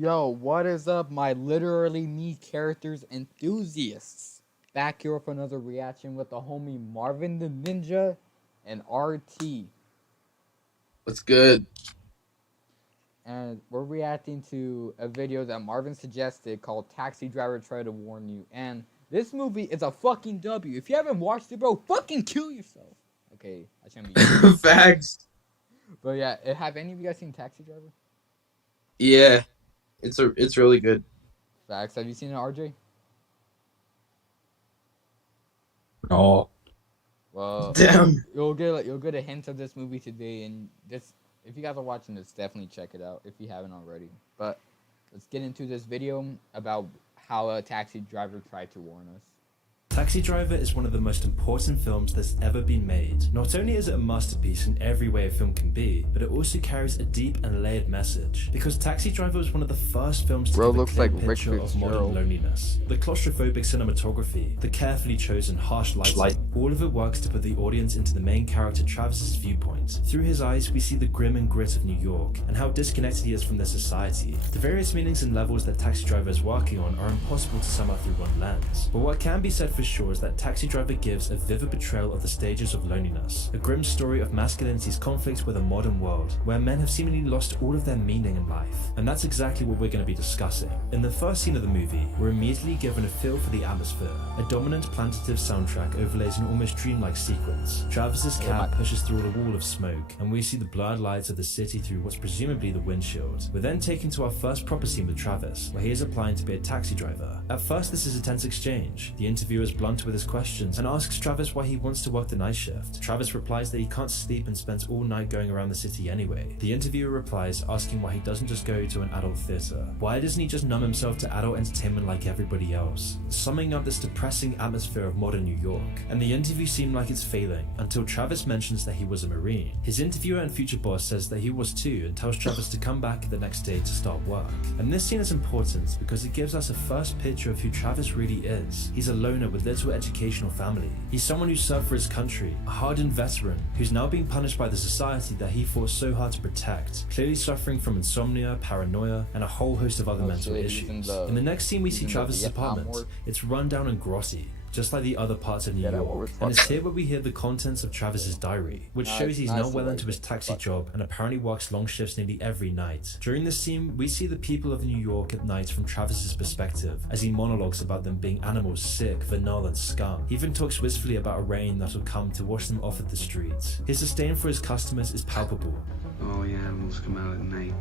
Yo, what is up, my literally me characters enthusiasts? Back here with another reaction with the homie Marvin the Ninja and RT. What's good? And we're reacting to a video that Marvin suggested called Taxi Driver Try to Warn You. And this movie is a fucking W. If you haven't watched it, bro, fucking kill yourself. Okay, I shouldn't be. Facts. But yeah, have any of you guys seen Taxi Driver? Yeah, it's really good. Facts. Have you seen it, RJ? Oh, Well, damn. you'll get a hint of this movie today, and this, if you guys are watching this, definitely check it out if you haven't already. But let's get into this video about how a taxi driver tried to warn us. Taxi Driver is one of the most important films that's ever been made. Not only is it a masterpiece in every way a film can be, but it also carries a deep and layered message. Because Taxi Driver was one of the first films to give a clear picture of modern loneliness. The claustrophobic cinematography, the carefully chosen harsh lighting, all of it works to put the audience into the main character Travis's viewpoint. Through his eyes, we see the grim and grit of New York, and how disconnected he is from their society. The various meanings and levels that Taxi Driver is working on are impossible to sum up through one lens. But what can be said for sure is that Taxi Driver gives a vivid portrayal of the stages of loneliness, a grim story of masculinity's conflict with a modern world, where men have seemingly lost all of their meaning in life. And that's exactly what we're going to be discussing. In the first scene of the movie, we're immediately given a feel for the atmosphere. A dominant plantative soundtrack overlays an almost dreamlike sequence. Travis's cab pushes through a wall of smoke, and we see the blurred lights of the city through what's presumably the windshield. We're then taken to our first proper scene with Travis, where he is applying to be a taxi driver. At first, this is a tense exchange. The interviewer is blunt with his questions and asks Travis why he wants to work the night shift. Travis replies that he can't sleep and spends all night going around the city anyway. The interviewer replies, asking why he doesn't just go to an adult theater. Why doesn't he just numb himself to adult entertainment like everybody else? Summing up this depressing atmosphere of modern New York. And the interview seemed like it's failing until Travis mentions that he was a Marine. His interviewer and future boss says that he was too and tells Travis to come back the next day to start work. And this scene is important because it gives us a first picture of who Travis really is. He's a loner with little educational family. He's someone who served for his country, a hardened veteran who's now being punished by the society that he fought so hard to protect, clearly suffering from insomnia, paranoia, and a whole host of other mental issues. In the next scene we see Travis's apartment. It's run down and grotty, just like the other parts of New York. And it's here where we hear the contents of Travis's diary, which shows he's now well into his taxi job and apparently works long shifts nearly every night. During this scene, we see the people of New York at night from Travis's perspective, as he monologues about them being animals, sick, venal, and scum. He even talks wistfully about a rain that will come to wash them off at the streets. His disdain for his customers is palpable. All the animals come out at night.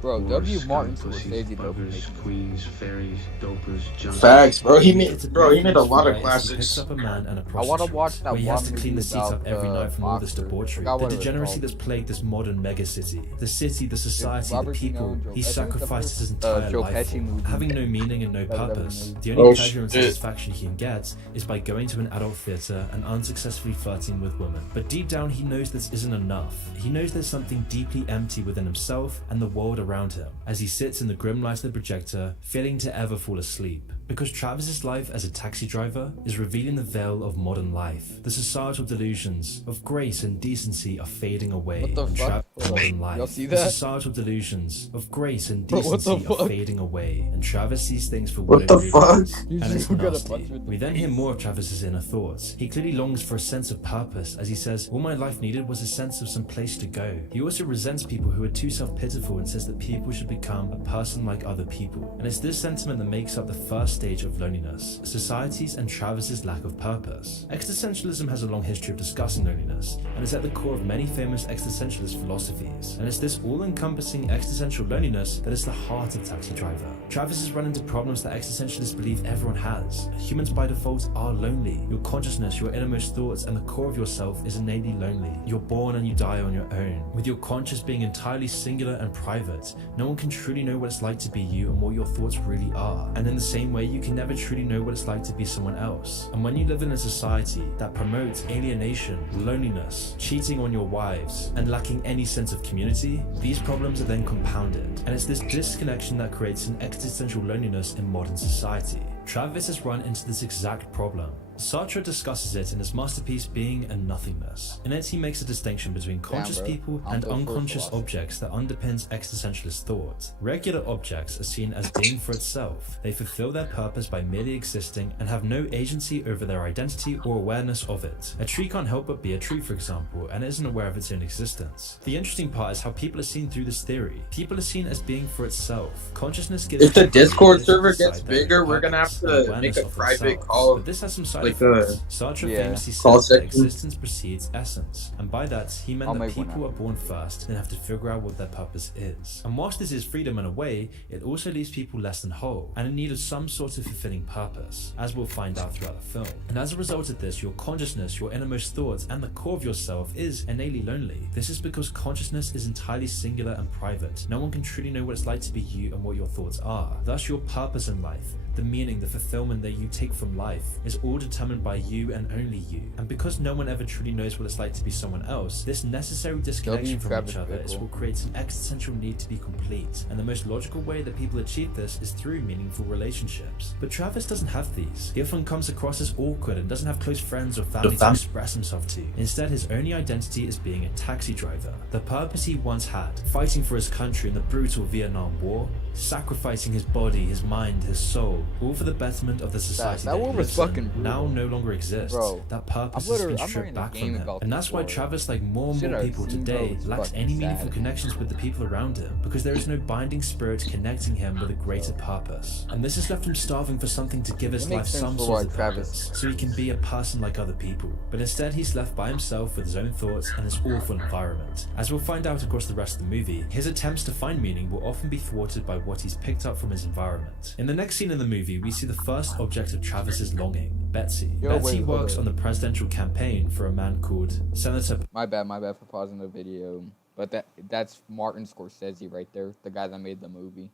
Bro, W. Martin Scorsese, queens, fairies, dopers, junkies. Facts, bro. He made a lot of classics. Up a man and a I want to watch that where he one has to clean the seats up every night from all this debauchery. The degeneracy that's plagued this modern megacity. The city, the society, the people he sacrificed his entire life for, having no meaning and no purpose. The only pleasure and satisfaction he can get is by going to an adult theater and unsuccessfully flirting with women. But deep down he knows this isn't enough. He knows there's something deeply empty within himself and the world around him, as he sits in the grim light of the projector, failing to ever fall asleep. Because Travis's life as a taxi driver is revealing the veil of modern life. The societal delusions of grace and decency are fading away. What the fuck? Modern life. Y'all see The that? societal delusions of grace and decency are fading away, and Travis sees things for What what the it really fuck? is. And it's nasty. We then hear more of Travis's inner thoughts. He clearly longs for a sense of purpose, as he says, all my life needed was a sense of some place to go. He also resents people who are too self-pitiful and says that people should become a person like other people. And it's this sentiment that makes up the first stage of loneliness, society's and Travis's lack of purpose. Existentialism has a long history of discussing loneliness, and is at the core of many famous existentialist philosophies. And it's this all-encompassing existential loneliness that is the heart of Taxi Driver. Travis has run into problems that existentialists believe everyone has. Humans by default are lonely. Your consciousness, your innermost thoughts, and the core of yourself is innately lonely. You're born and you die on your own. With your conscious being entirely singular and private, no one can truly know what it's like to be you and what your thoughts really are. And in the same way, you can never truly know what it's like to be someone else. And when you live in a society that promotes alienation, loneliness, cheating on your wives, and lacking any sense of community, these problems are then compounded. And it's this disconnection that creates an existential loneliness in modern society. Travis has run into this exact problem. Sartre discusses it in his masterpiece Being and Nothingness. In it, he makes a distinction between conscious bro. people I'm and the first unconscious philosopher. objects that underpins existentialist thought. Regular objects are seen as being for itself. They fulfill their purpose by merely existing and have no agency over their identity or awareness of it. A tree can't help but be a tree, for example, and isn't aware of its own existence. The interesting part is how people are seen through this theory. People are seen as being for itself. Consciousness gives If the people Discord ability to server decide gets their own bigger, we're gonna have purpose to and awareness make a of private themselves. call, But this has some side like effects. Sartre Yeah. famously Call said that section. existence precedes essence, and by that he meant I'll that make one people up. are born first, then have to figure out what their purpose is. And whilst this is freedom in a way, it also leaves people less than whole, and in need of some sort of fulfilling purpose, as we'll find out throughout the film. And as a result of this, your consciousness, your innermost thoughts, and the core of yourself is innately lonely. This is because consciousness is entirely singular and private. No one can truly know what it's like to be you and what your thoughts are. Thus, your purpose in life, the meaning, the fulfillment that you take from life, is all determined by you and only you. And because no one ever truly knows what it's like to be someone else, this necessary disconnection from Travis each other is Bickle. what creates an existential need to be complete. And the most logical way that people achieve this is through meaningful relationships. But Travis doesn't have these. He often comes across as awkward and doesn't have close friends or family to express himself to. Instead, his only identity is being a taxi driver. The purpose he once had, fighting for his country in the brutal Vietnam War, sacrificing his body, his mind, his soul, all for the betterment of the society that he war was lives in, fucking brutal. now no longer exists. Bro, That purpose I'm has been writing stripped a back game from him. about And this that's why war. Travis, like more and Shit more I've people seen, bro, today, it's lacks fucking any meaningful sad. connections with the people around him, because there is no binding spirit connecting him with a greater purpose. And this has left him starving for something to give his It life makes sense some for sort why of Travis- purpose, so he can be a person like other people. But instead, he's left by himself with his own thoughts and his awful environment. As we'll find out across the rest of the movie, his attempts to find meaning will often be thwarted by what he's picked up from his environment. In the next scene in the movie, we see the first object of Travis's longing, Betsy. Yo, Betsy wait, hold works up. on the presidential campaign for a man called Senator My bad for pausing the video. But that's Martin Scorsese right there, the guy that made the movie.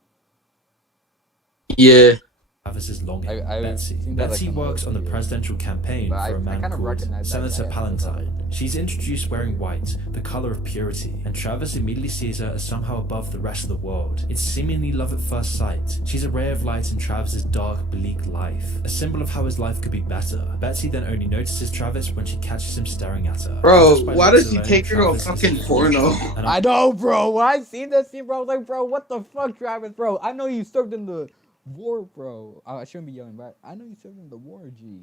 Yeah. Travis's longing, I've Betsy. seen that, Betsy like, in works on the video. presidential campaign But for a I man kind of called recognize that Senator guy. Palantine. She's introduced wearing white, the color of purity, and Travis immediately sees her as somehow above the rest of the world. It's seemingly love at first sight. She's a ray of light in Travis's dark, bleak life, a symbol of how his life could be better. Betsy then only notices Travis when she catches him staring at her. Bro, Just by why looks does he alone, take her to a Travis is fucking in porno? and I know, bro. When I seen that scene, bro, I was like, bro, what the fuck, Travis, bro? I know you served in the war, bro. I shouldn't be yelling, but I know you served in the war, G.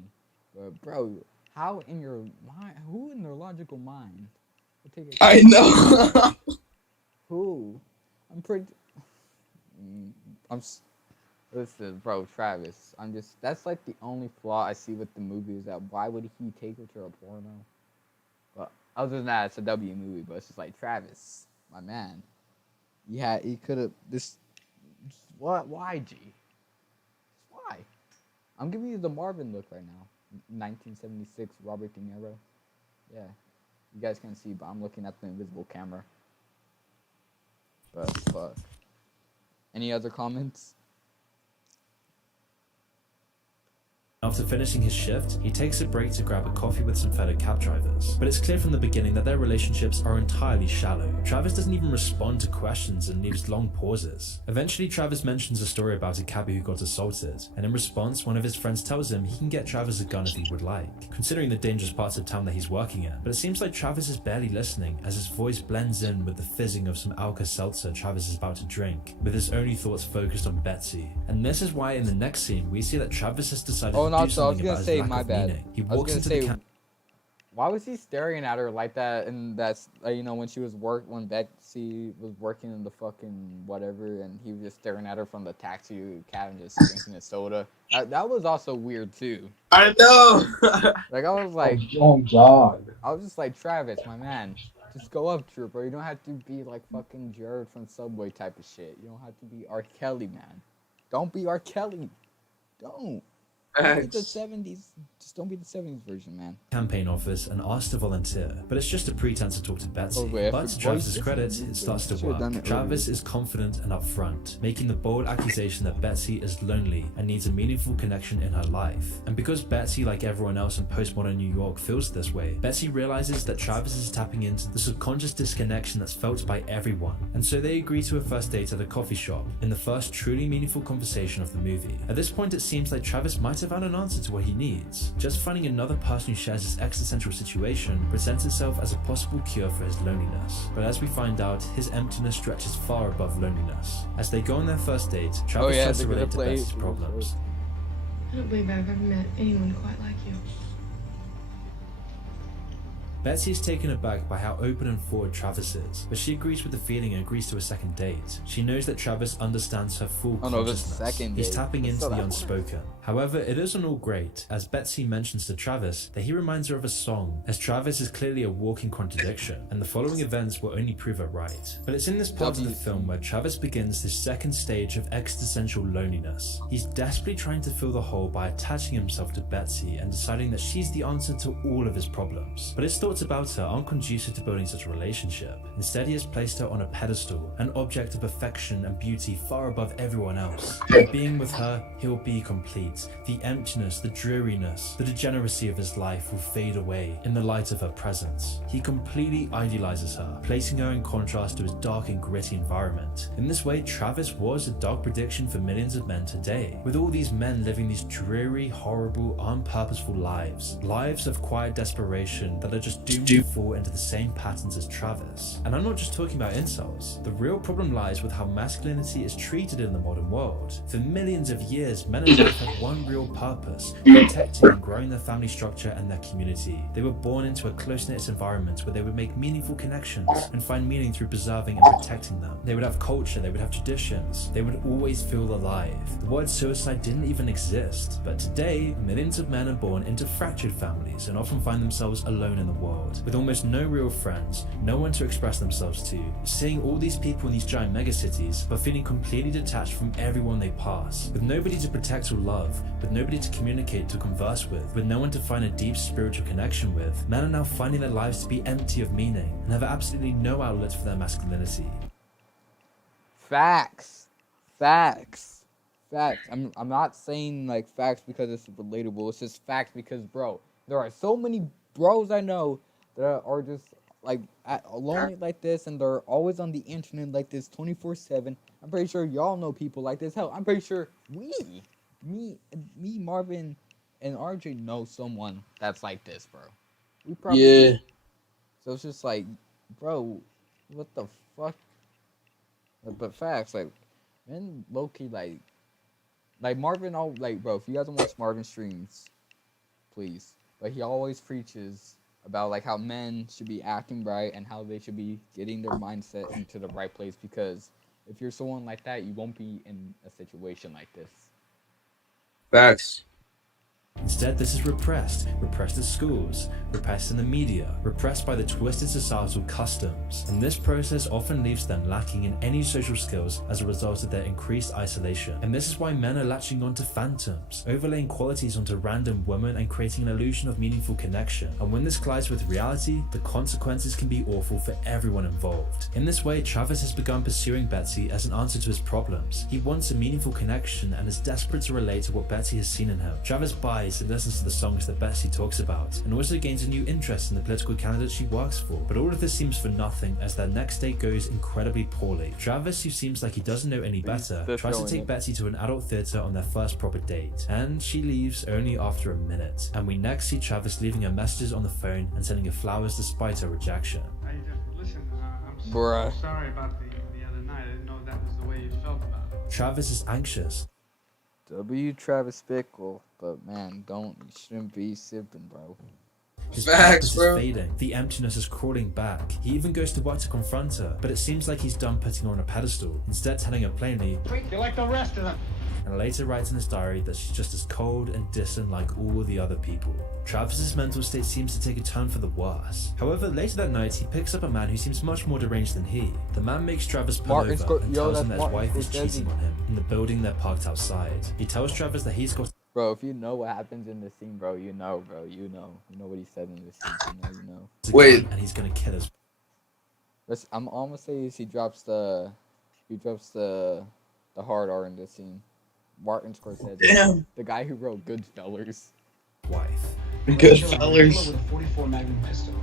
But, bro, how in your mind? Who in their logical mind would take a I know. Who? I'm pretty. Listen, bro, Travis. That's like the only flaw I see with the movie is that why would he take her to a porno? But other than that, it's a W movie. But it's just like Travis, my man. Yeah, he could have What? Why, G? Why? I'm giving you the Marvin look right now. 1976, Robert De Niro. Yeah, you guys can't see, but I'm looking at the invisible camera. But fuck. Any other comments? After finishing his shift, he takes a break to grab a coffee with some fellow cab drivers. But it's clear from the beginning that their relationships are entirely shallow. Travis doesn't even respond to questions and leaves long pauses. Eventually, Travis mentions a story about a cabbie who got assaulted, and in response, one of his friends tells him he can get Travis a gun if he would like, considering the dangerous parts of town that he's working in. But it seems like Travis is barely listening, as his voice blends in with the fizzing of some Alka-Seltzer Travis is about to drink, with his only thoughts focused on Betsy. And this is why in the next scene, we see that Travis has decided Oh, to no, do so I was something gonna about his say, lack my of bad. meaning. He I was walks gonna into say, the camp. why was he staring at her like that? And that's when she was when Betsy was working in the fucking whatever, and he was just staring at her from the taxi cab and just drinking a soda. That was also weird too. I know. Like I was like, Oh God. I was just like, Travis, my man, just go up to her, bro. You don't have to be like fucking Jared from Subway type of shit. You don't have to be R. Kelly, man. Don't be R. Kelly. Don't. Don't be the 70s. Just don't be the 70s version, man. Campaign office and asked to volunteer, but it's just a pretense to talk to Betsy. Oh, wait, I But to forgot- Travis's why credit, is this it a starts to movie? Should've done work. it Travis earlier. is confident and upfront, making the bold accusation that Betsy is lonely and needs a meaningful connection in her life. And because Betsy, like everyone else in postmodern New York, feels this way, Betsy realizes that Travis is tapping into the subconscious disconnection that's felt by everyone. And so they agree to a first date at a coffee shop, in the first truly meaningful conversation of the movie. At this point, it seems like Travis might have to find an answer to what he needs. Just finding another person who shares his existential situation presents itself as a possible cure for his loneliness. But as we find out, his emptiness stretches far above loneliness. As they go on their first date, Travis tries to relate to Betsy's problems. I don't believe I've ever met anyone quite like you. Betsy is taken aback by how open and forward Travis is, but she agrees with the feeling and agrees to a second date. She knows that Travis understands her full consciousness. He's tapping into the unspoken. However, it isn't all great, as Betsy mentions to Travis that he reminds her of a song, as Travis is clearly a walking contradiction, and the following events will only prove it right. But it's in this part of the film where Travis begins his second stage of existential loneliness. He's desperately trying to fill the hole by attaching himself to Betsy and deciding that she's the answer to all of his problems. But his thoughts about her aren't conducive to building such a relationship. Instead, he has placed her on a pedestal, an object of affection and beauty far above everyone else. By being with her, he'll be complete. The emptiness, the dreariness, the degeneracy of his life will fade away in the light of her presence. He completely idealizes her, placing her in contrast to his dark and gritty environment. In this way, Travis was a dark prediction for millions of men today, with all these men living these dreary, horrible, unpurposeful lives. Lives of quiet desperation that are just doomed to fall into the same patterns as Travis. And I'm not just talking about incels. The real problem lies with how masculinity is treated in the modern world. For millions of years, men and women had one real purpose: protecting and growing their family structure and their community. They were born into a close-knit environment where they would make meaningful connections and find meaning through preserving and protecting them. They would have culture, they would have traditions, they would always feel alive. The word suicide didn't even exist, but today, millions of men are born into fractured families and often find themselves alone in the world, with almost no real friends, no one to express themselves to, seeing all these people in these giant megacities, but feeling completely detached from everyone they pass, with nobody to protect or love, with nobody to communicate, to converse with no one to find a deep spiritual connection with. Men are now finding their lives to be empty of meaning and have absolutely no outlet for their masculinity. Facts. Facts. Facts. I'm not saying like facts because it's relatable. It's just facts because, bro, there are so many bros I know that are just like lonely like this, and they're always on the internet like this 24/7. I'm pretty sure y'all know people like this. Hell, I'm pretty sure me, Marvin, and RJ know someone that's like this, bro. We probably Yeah. So it's just like, bro, what the fuck? But facts, like, man, low key, like Marvin, bro, if you guys don't watch Marvin streams, please. But he always preaches about like how men should be acting right and how they should be getting their mindset into the right place, because if you're someone like that, you won't be in a situation like this. Facts. Instead, this is repressed at schools, repressed in the media, repressed by the twisted societal customs, and this process often leaves them lacking in any social skills as a result of their increased isolation. And this is why men are latching onto phantoms, overlaying qualities onto random women and creating an illusion of meaningful connection. And when this collides with reality, the consequences can be awful for everyone involved. In this way, Travis has begun pursuing Betsy as an answer to his problems. He wants a meaningful connection and is desperate to relate to what Betsy has seen in him. Travis buys and listens to the songs that Betsy talks about, and also gains a new interest in the political candidate she works for. But all of this seems for nothing as their next date goes incredibly poorly. Travis, who seems like he doesn't know any better, tries to take Betsy to an adult theater on their first proper date, and she leaves only after a minute. And we next see Travis leaving her messages on the phone and sending her flowers despite her rejection. Listen, I'm Bruh. sorry about the other night. I didn't know that was the way you felt about it. Travis is anxious. Travis Bickle, but man, you shouldn't be sipping, bro. His Facts, purpose bro. is fading. The emptiness is crawling back. He even goes to work to confront her, but it seems like he's done putting her on a pedestal, instead telling her plainly, You're like the rest of them. and later writes in his diary that she's just as cold and distant like all the other people. Travis's mental state seems to take a turn for the worse. However, later that night, he picks up a man who seems much more deranged than he. The man makes Travis pull over and tells him that his wife is cheating on him in the building they're parked outside. He tells Travis that he's got Bro, if you know what happens in the scene, bro, you know what he said in the scene, you know. a Wait. gun and he's gonna kill his. I'm almost saying he drops the hard R in this scene. Martin Scorsese, Damn. the guy who wrote Goodfellas. Wife. Good fellas. With a 44 Magnum pistol.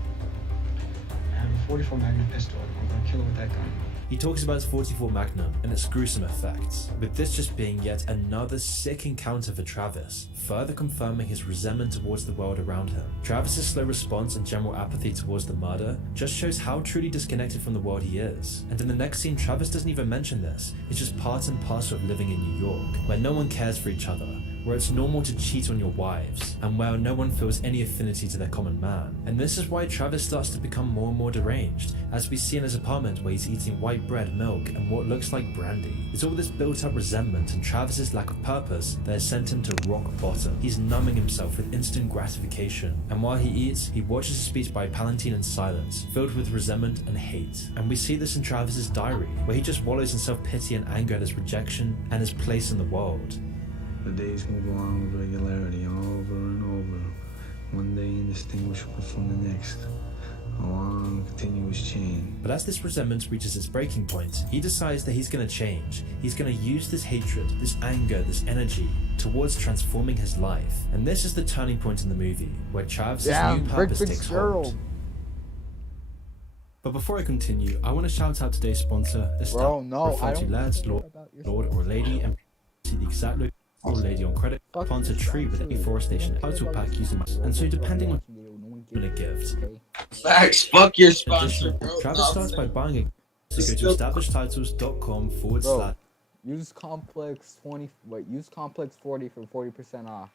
I have a 44 Magnum pistol. I'm gonna kill her with that gun. He talks about his 44 Magnum and its gruesome effects, with this just being yet another sick encounter for Travis, further confirming his resentment towards the world around him. Travis's slow response and general apathy towards the murder just shows how truly disconnected from the world he is. And in the next scene, Travis doesn't even mention this. It's just part and parcel of living in New York, where no one cares for each other, where it's normal to cheat on your wives, and where no one feels any affinity to their common man. And this is why Travis starts to become more and more deranged, as we see in his apartment where he's eating white bread, milk, and what looks like brandy. It's all this built-up resentment and Travis's lack of purpose that has sent him to rock bottom. He's numbing himself with instant gratification, and while he eats, he watches a speech by Palantine in silence, filled with resentment and hate. And we see this in Travis's diary, where he just wallows in self-pity and anger at his rejection and his place in the world. The days move along with regularity, over and over, one day indistinguishable from the next, a long, continuous chain. But as this resentment reaches its breaking point, he decides that he's gonna change. He's gonna use this hatred, this anger, this energy towards transforming his life. And this is the turning point in the movie, where Travis' new purpose takes hold. But before I continue, I want to shout out today's sponsor, Bro, no, refer I to don't lads, care lord, about your lord or lady, and see the exact location or lady on credit. Plant a tree with a deforestation title pack using, and so depending on a gift. Facts. Fuck your sponsor, Additionally, bro. Travis starts by buying a so go to establishedtitles.com/. Bro, use complex 20. Wait, use complex 40 for 40% off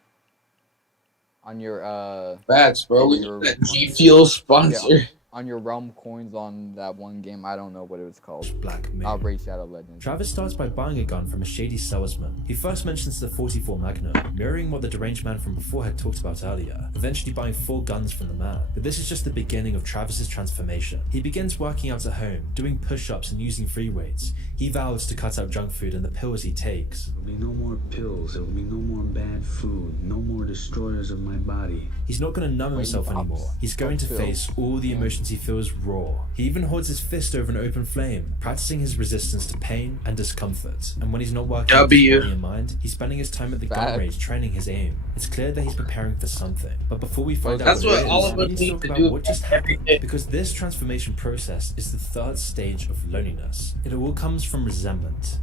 on your Facts, bro. We got that G Fuel sponsor. on your Realm coins on that one game. I don't know what it was called. Black Mirror. Outbreak Shadow Legends. Travis starts by buying a gun from a shady salesman. He first mentions the 44 Magnum, mirroring what the deranged man from before had talked about earlier, eventually buying 4 guns from the man. But this is just the beginning of Travis's transformation. He begins working out at home, doing push-ups and using free weights. He vows to cut out junk food and the pills he takes. There will be no more pills, there will be no more bad food, no more destroyers of my body. He's not going to numb himself anymore. He's going to face all the emotions he feels raw. He even holds his fist over an open flame, practicing his resistance to pain and discomfort. And when he's not working with his body and mind, he's spending his time at the gun range training his aim. It's clear that he's preparing for something. But before we find out That's what it is, all of we us need to need talk to about do what just every happened. day. Because this transformation process is the 3rd stage of loneliness. It all comes from resentment.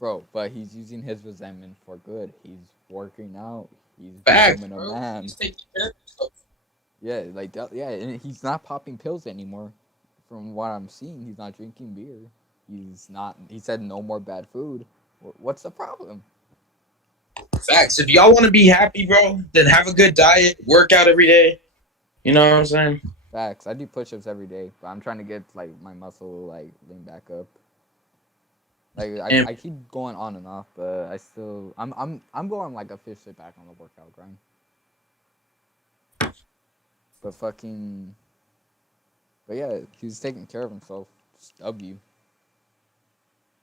Bro, but he's using his resentment for good. He's working out. He's Facts, becoming a bro. man. He's taking care of himself. Yeah, like that. Yeah, and he's not popping pills anymore. From what I'm seeing, he's not drinking beer. He's not. He said no more bad food. What's the problem? Facts. If y'all want to be happy, bro, then have a good diet, work out every day. You know what I'm saying? Facts. I do push-ups every day, but I'm trying to get like my muscle like lean back up. Like I keep going on and off, but I still I'm going like officially back on the workout grind. But yeah, he's taking care of himself. Just W.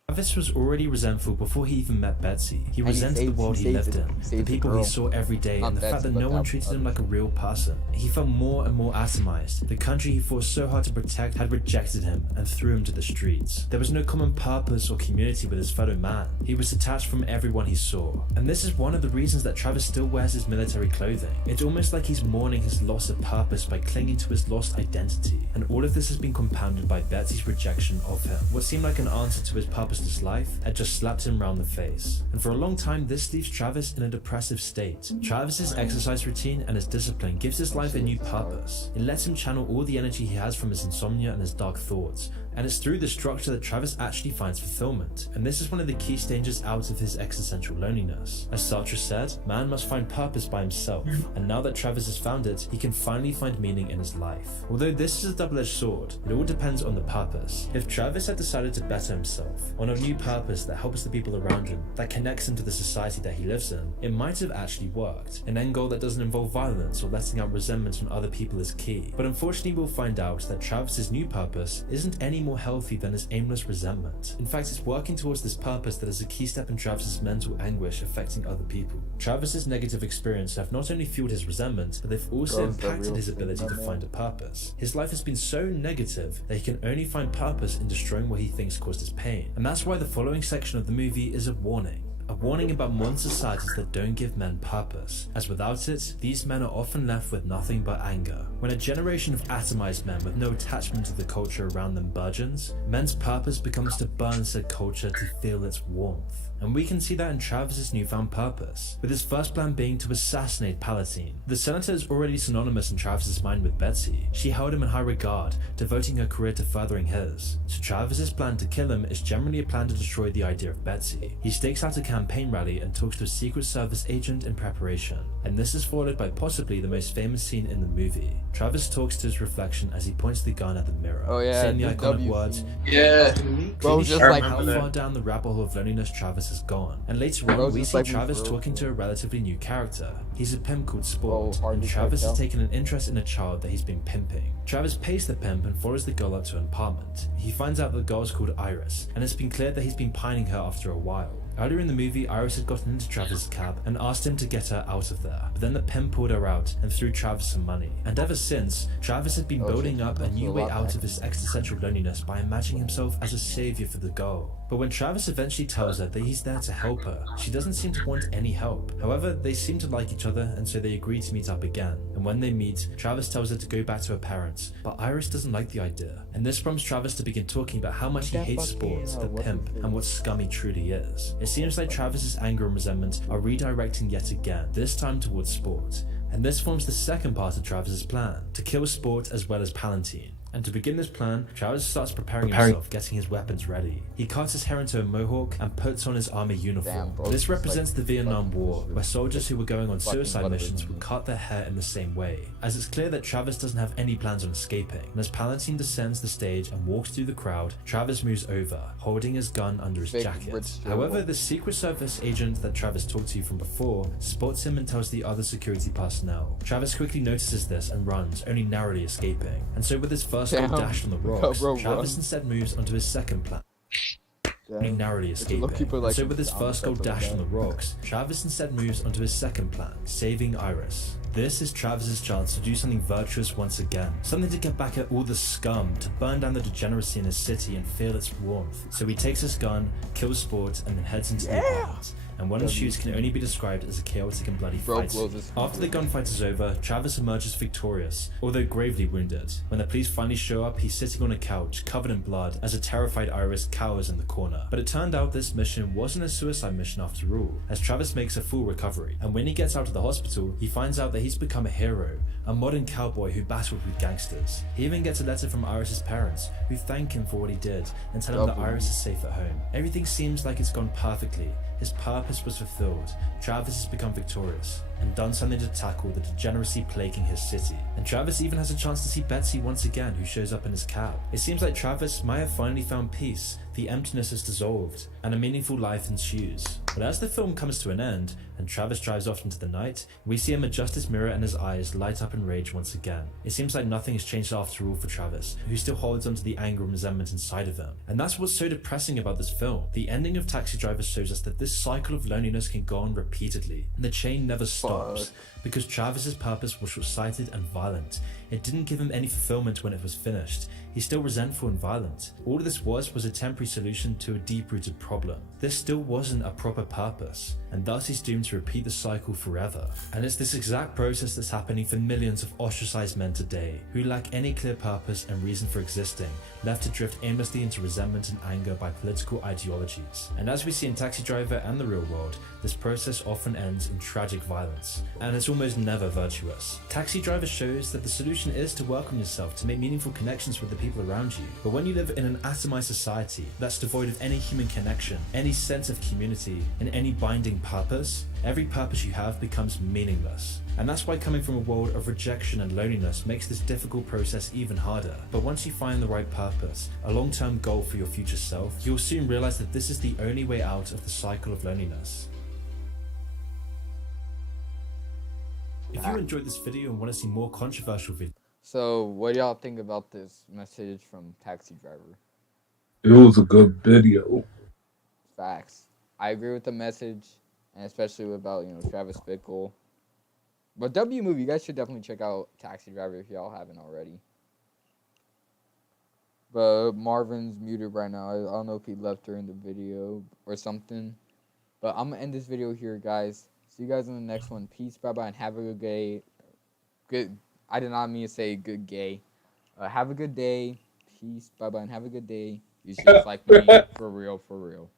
Travis was already resentful before he even met Betsy. He And resented the world he lived in, the people he saw every day, and the fact that no one treated him like a real person. He felt more and more atomized. The country he fought so hard to protect had rejected him and threw him to the streets. There was no common purpose or community with his fellow man. He was detached from everyone he saw. And this is one of the reasons that Travis still wears his military clothing. It's almost like he's mourning his loss of purpose by clinging to his lost identity. And all of this has been compounded by Betsy's rejection of him. What seemed like an answer to his purposeless life had just slapped him round the face. And for a long time, this leaves Travis in a depressive state. Travis's exercise routine and his discipline gives his life a new purpose. It lets him channel all the energy he has from his insomnia and his dark thoughts. And it's through this structure that Travis actually finds fulfillment. And this is one of the key stages out of his existential loneliness. As Sartre said, man must find purpose by himself. And now that Travis has found it, he can finally find meaning in his life. Although this is a double-edged sword, it all depends on the purpose. If Travis had decided to better himself, on a new purpose that helps the people around him, that connects him to the society that he lives in, it might have actually worked. An end goal that doesn't involve violence or letting out resentment on other people is key. But unfortunately, we'll find out that Travis's new purpose isn't any more healthy than his aimless resentment. In fact, it's working towards this purpose that is a key step in Travis's mental anguish affecting other people. Travis's negative experiences have not only fueled his resentment, but they've also impacted his ability to find a purpose. His life has been so negative that he can only find purpose in destroying what he thinks caused his pain. And that's why the following section of the movie is a warning. a warning about modern societies that don't give men purpose, as without it, these men are often left with nothing but anger. When a generation of atomized men with no attachment to the culture around them burgeons, men's purpose becomes to burn said culture to feel its warmth. And we can see that in Travis's newfound purpose, with his first plan being to assassinate Palatine. The senator is already synonymous in Travis's mind with Betsy. She held him in high regard, devoting her career to furthering his. So Travis's plan to kill him is generally a plan to destroy the idea of Betsy. He stakes out a campaign rally and talks to a Secret Service agent in preparation. And this is followed by possibly the most famous scene in the movie. Travis talks to his reflection as he points the gun at the mirror, saying the iconic words, Yeah. Bro, just clearly like how that. far down the rabbit hole of loneliness Travis has gone. And later on, Bro's we just see like Travis me, bro. talking to a relatively new character. He's a pimp called Sport, hard and to Travis has tell. taken an interest in a child that he's been pimping. Travis pays the pimp and follows the girl up to an apartment. He finds out the girl is called Iris, and it's been clear that he's been pining her after a while. Earlier in the movie, Iris had gotten into Travis' cab and asked him to get her out of there, but then the pimp pulled her out and threw Travis some money. And ever since, Travis had been building up a new way out of his existential loneliness by imagining himself as a savior for the girl. But when Travis eventually tells her that he's there to help her, she doesn't seem to want any help. However, they seem to like each other, and so they agree to meet up again. And when they meet, Travis tells her to go back to her parents, but Iris doesn't like the idea. And this prompts Travis to begin talking about how much he hates Sports, the pimp, and what scum he truly is. It seems like Travis's anger and resentment are redirecting yet again, this time towards Sport. And this forms the second part of Travis's plan, to kill Sport as well as Palatine. And to begin this plan, Travis starts preparing himself, getting his weapons ready. He cuts his hair into a mohawk and puts on his army uniform. Bro, This it's represents like the Vietnam War, where soldiers who were going on fucking suicide whatever, missions man. would cut their hair in the same way, as it's clear that Travis doesn't have any plans on escaping. And as Palatine descends the stage and walks through the crowd, Travis moves over, holding his gun under his Big jacket. rich However, general. the Secret Service agent that Travis talked to from before spots him and tells the other security personnel. Travis quickly notices this and runs, only narrowly escaping. And so with his first goal Damn. dashed on the Bro, rocks, bro, Travis run. instead moves onto his second plan, only narrowly It's a escaping. low-key put, And like, so with his on first the goal top of the dashed on the bed. rocks, Travis instead moves onto his second plan, saving Iris. This is Travis's chance to do something virtuous once again, something to get back at all the scum, to burn down the degeneracy in his city and feel its warmth. So he takes his gun, kills Sport, and then heads into the apartment. And one of the shoots can only be described as a chaotic and bloody Bro, fight. blow this After the gunfight is over, Travis emerges victorious, although gravely wounded. When the police finally show up, he's sitting on a couch, covered in blood, as a terrified Iris cowers in the corner. But it turned out this mission wasn't a suicide mission after all, as Travis makes a full recovery. And when he gets out of the hospital, he finds out that he's become a hero, a modern cowboy who battled with gangsters. He even gets a letter from Iris's parents, who thank him for what he did, and tell him that Iris is safe at home. Everything seems like it's gone perfectly. His purpose was fulfilled. Travis has become victorious and done something to tackle the degeneracy plaguing his city. And Travis even has a chance to see Betsy once again, who shows up in his cab. It seems like Travis might have finally found peace, the emptiness is dissolved, and a meaningful life ensues. But as the film comes to an end, and Travis drives off into the night, we see him adjust his mirror and his eyes light up in rage once again. It seems like nothing has changed after all for Travis, who still holds onto the anger and resentment inside of him. And that's what's so depressing about this film. The ending of Taxi Driver shows us that this cycle of loneliness can go on repeatedly, and the chain never stops. Because Travis's purpose was short-sighted and violent. It didn't give him any fulfillment when it was finished. He's still resentful and violent. All this was a temporary solution to a deep-rooted problem. This still wasn't a proper purpose, and thus he's doomed to repeat the cycle forever. And it's this exact process that's happening for millions of ostracized men today, who lack any clear purpose and reason for existing, left to drift aimlessly into resentment and anger by political ideologies. And as we see in Taxi Driver and the real world, this process often ends in tragic violence, and it's almost never virtuous. Taxi Driver shows that the solution is to work on yourself, to make meaningful connections with the people around you. But when you live in an atomized society that's devoid of any human connection, any sense of community, and any binding purpose, every purpose you have becomes meaningless. And that's why coming from a world of rejection and loneliness makes this difficult process even harder. But once you find the right purpose, a long-term goal for your future self, you'll soon realize that this is the only way out of the cycle of loneliness. If you enjoyed this video and want to see more controversial videos, So, what do y'all think about this message from Taxi Driver? It was a good video. Facts. I agree with the message, and especially about, Travis Bickle. But W movie, you guys should definitely check out Taxi Driver if y'all haven't already. But Marvin's muted right now. I don't know if he left during the video or something. But I'm gonna end this video here, guys. See you guys in the next one. Peace, bye bye, and have a good day. Good. I did not mean to say good gay. Have a good day. Peace, bye bye, and have a good day. You just like me, for real, for real.